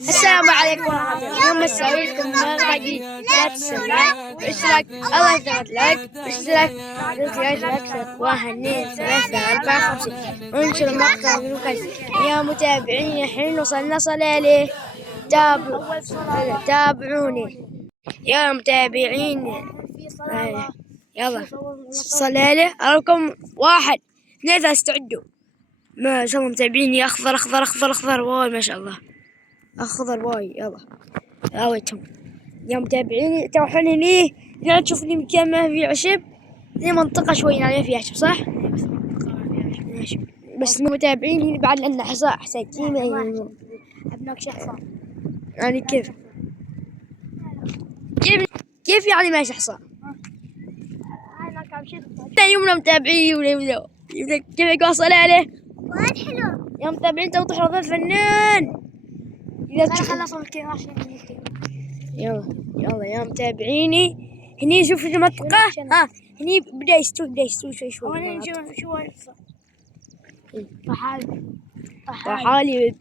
السلام عليكم ورحمة الله. اليوم بسوي لكم مغرقي. لا تنسوا لايك واشتراك. الله يسلمك. لايك واشتراك. لايك 1 2 3 4 5 وانشر المقطع بالمكالمة. يا متابعين الحين وصلنا صلالة. تابعوني يا متابعين. يلا صلالة رقم 1 2 3 استعدوا. ما شاء الله متابعيني. اخضر اخضر اخضر اخضر واي ما شاء الله اخضر واي. يلا راويتهم يا متابعيني. توحون هني هنا تشوف لي مكان ما في عشب. هي منطقة شوي يعني ما في عشب صح؟ بس متابعين هنا بعد لنا حصاء حساكين ابنك شخصا يعني كيف يعني ماشي حصاء يومنا متابعين ولا كيف يقصل عليه وايد حلو يا متابعين. توضح رضا الفنان إذا خلصوا الكيف عشان يلا يا متابعيني. هني شوف المنطقة. هني بدأ يستوي شوي. هني نشوف شوي طحالب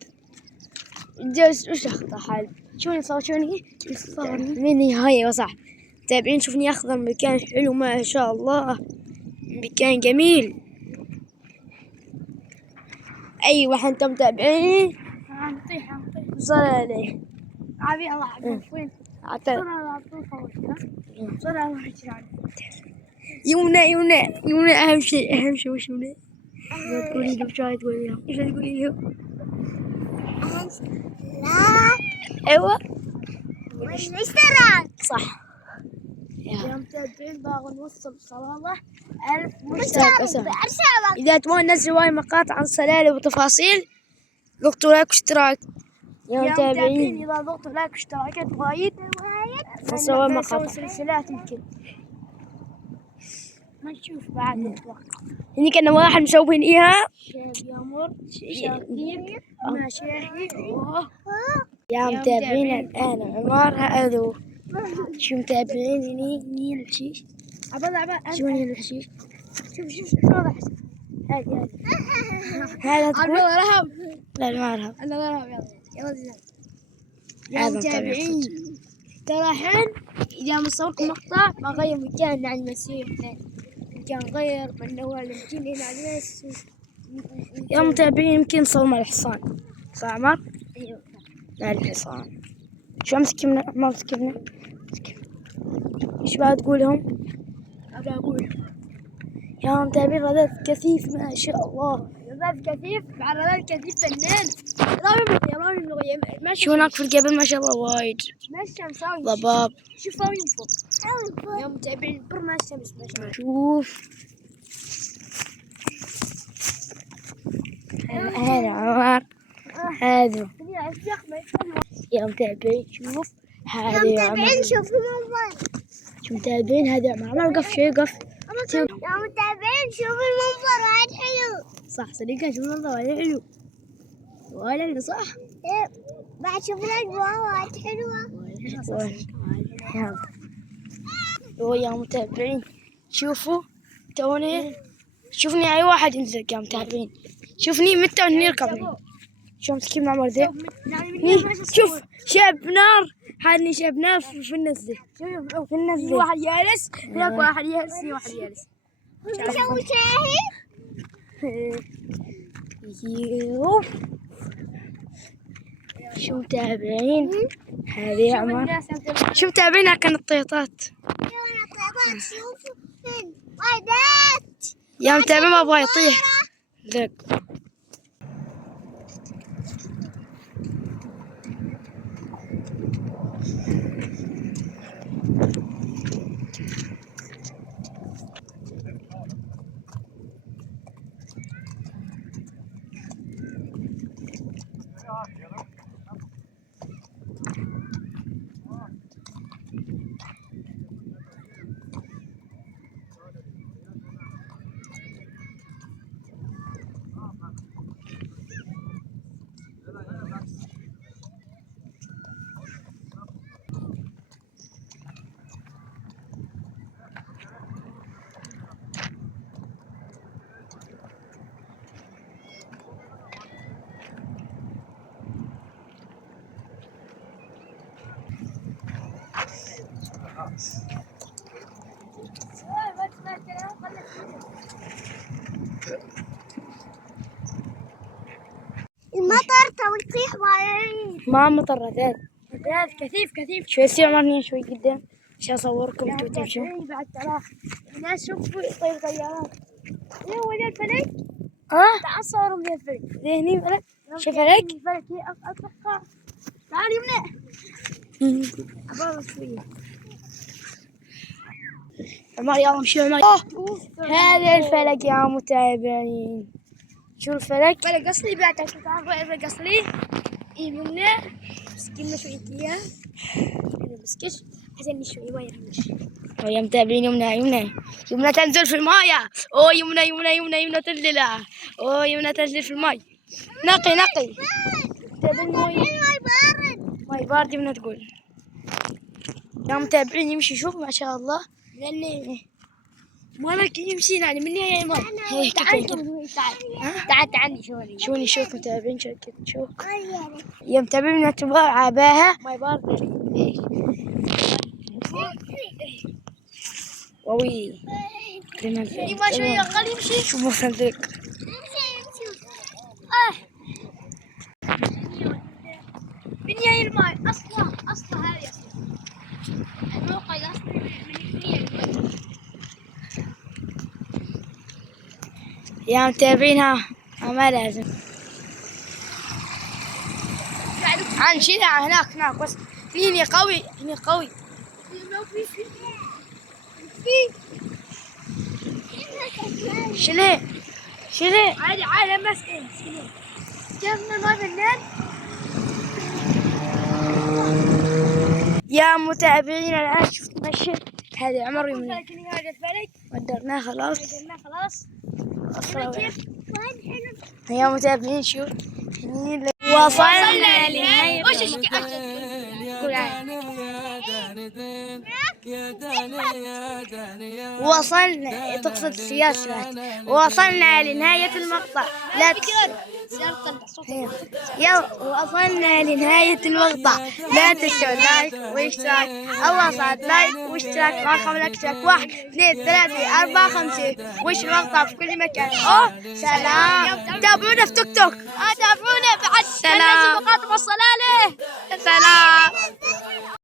جالس وش طحالب. شوني صوروني مني هاي صح. متابعين شوفني أخضر. مكان حلو ما شاء الله. مكان جميل. أيوة أنتم متابعين. هنطيح صار عليه عبي الله عبيك وين يونا أهم شيء وش يونا؟ تقولي له شاي تقولي له إيش تقولي له؟ لا أيوة والاشتراك صح. يا متابعين باغي نوصل صلالة 1000 مشترك. إذا تبون ننزل هواي مقاطع عن صلالة وتفاصيل ضغطوا لايك واشتراك يا متابعين. إذا ضغطوا لايك واشتراكات وايد نسوي مقاطع سلسلات. يمكن ما نشوف بعد هني كان واحد مسوين إياها شاب يامر شاكيب ما شاهي. يا متابعين الآن عمار هذا شو متابعين. هني الحشيش شو هني الحشيش. شوف هذا هذا تقول رهب. لا ما رهب أنا رهب. يلا يا متابعين ترى الحين إذا مصوركم مقطع ما غير مكان عن المسيح مكان غير من هو المكان هنا على الناس. يا متابعين يمكن نصور مع الحصان صح عمر؟ ايوه مع الحصان. شو امسكنا ما مسكنا ايش بعد تقولهم؟ ابغى اقول يا متابعين رذاذ كثيف ما شاء الله. رذاذ كثيف مع رذاذ كثيف فنان. شو هناك في الجبل ما شاء الله وايد ضباب. شوف ينفق يا متابعين برمى الشمس ما شاء الله. شوف هذا عمر هذا يا متابعين. شوف هذا يا عمر. شوف المنظر. شو متابعين هذا عمر قف شوي قف. يا متابعين شوف المنظر وايد حلو صح صديقي. شوف المنظر وايد حلو ولا صح. بعد شوف الأجواء وايد حلوة. يا متابعين شوفوا توني شوفني أي واحد ينزل يا متابعين. شوفني متى نركبني. شو مسكين مع مرضي. شوف شاب نار. هذني شاب نار في النزل. في النزل واحد جالس هناك واحد جالس واحد جالس. شو شاهي. شو متابعين هذه يا عمر. شو متابعين كان الطيطات. شوفوا وايدات يا متابعين ما ابغى يطيح ذاك. المطر تو يطيح وايد. ما مطر رذاذ كثيف كثيف. شوي سير مرني شوي قدام عشان اصوركم انتوا تمشون. بعد ترى الناس شوفوا يطير طيارات. ايه هو ذا الفلك؟ تعال صورهم ذا الفلك. ذا هني فلك. شوف فلك؟ الفلك اتوقع. تعال يمنى. عبارة شوية. عمر يلا امشي عمر. هذا الفلك يا متابعين. شو الفلك؟ فلك اصلي بعد تعرفوا الفلك اصلي؟ يمنى مسكين شوية بسكش حسني شوي وين يا متابعين. يمنى تنزل في المايه. اوه يمنى تنزل. اوه يمنى تنزل في الماء. نقي ماي بارد يمنى تقول. يا متابعين يمشي شوف ما شاء الله لاني مالك يمشي يعني من هي ما تعال شوني شوف متابعين شوف يا متابعين نتبع عباها ماي بارد قوي. ما شوية خليه يمشي. شوفوا صندوق. من هي الماء أصلا هذه أصلا الموقع الأصلي من هي الماء. يا متابعينها ما لازم نشيلها هناك بس هني قوي شيليه عادي مسكين شيليه. كيف ما فنان. يا متابعين الآن شفت مشي هذا عمر يمنى. هذا الفلك ودرناه خلاص. يا متابعين شوف وصلنا لنهاية. وصلنا تقصد السياسات. وصلنا لنهاية المقطع. لا يلا وصلنا لنهاية المقطع. لا تنسوا لايك واشتراك. الله صاد لايك واشتراك رقم الاشتراك 1 2 3 4 5 وش المقطع في كل مكان. سلام. تابعونا في توك توك. تابعونا بعد. سلام. سلام.